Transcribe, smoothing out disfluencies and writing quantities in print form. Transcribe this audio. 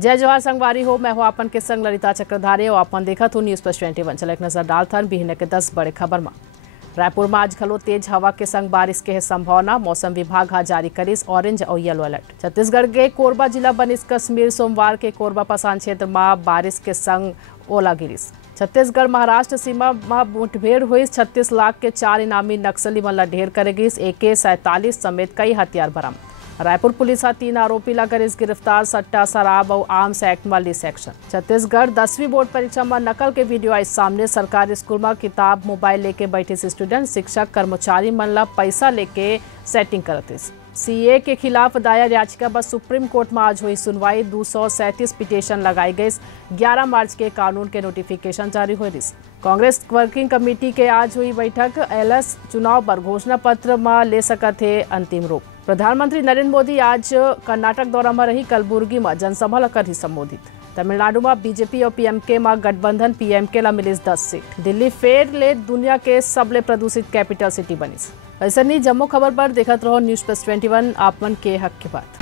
जय जवाहर संगवारी हो। मैं हूँ आपन के संग ललिता चक्रधारी और अपन देखा तो न्यूज प्लस 21। चल एक नजर डालथन बिहने के 10 बड़े खबर में। रायपुर में आज घलो तेज हवा के संग बारिश के है संभावना। मौसम विभाग हा जारी करिस ऑरेंज और येलो अलर्ट। छत्तीसगढ़ के कोरबा जिला बनिस कश्मीर सोमवार के कोरबा पासान क्षेत्र में बारिश के संग ओला गिरिस। छत्तीसगढ़ महाराष्ट्र सीमा में मुठभेड़ हुई। 36 लाख के 4 इनामी नक्सली मन ला ढेर करेगिस। AK-47 समेत कई हथियार बरामद। रायपुर पुलिस हा 3 आरोपी ला करिस गिरफ्तार। सट्टा शराब और आर्म्स एक्ट में ली सेक्शन। छत्तीसगढ़ 10वीं बोर्ड परीक्षा में नकल के वीडियो आई सामने। सरकारी स्कूल में किताब मोबाइल लेके बैठे स्टूडेंट। शिक्षक कर्मचारी मन ला पैसा लेके सेटिंग करतिस। CA के खिलाफ दायर याचिका पर सुप्रीम कोर्ट में आज हुई सुनवाई। 237 पिटीशन लगाई गई। 11 मार्च के कानून के नोटिफिकेशन जारी हुई। कांग्रेस वर्किंग कमेटी के आज हुई बैठक। LS चुनाव पर घोषणा पत्र में ले सका थे अंतिम रूप। प्रधानमंत्री नरेंद्र मोदी आज कर्नाटक दौरा में रही। कलबुर्गी में जनसभा कर ही संबोधित। तमिलनाडु में BJP और PMK में गठबंधन। PMK ला मिली 10 सीट। दिल्ली फेर ले दुनिया के सबले प्रदूषित कैपिटल सिटी बनिस। ऐसा नहीं जम्मू खबर पर देखत रहो न्यूज प्लस 21 आपमन के हक के बात।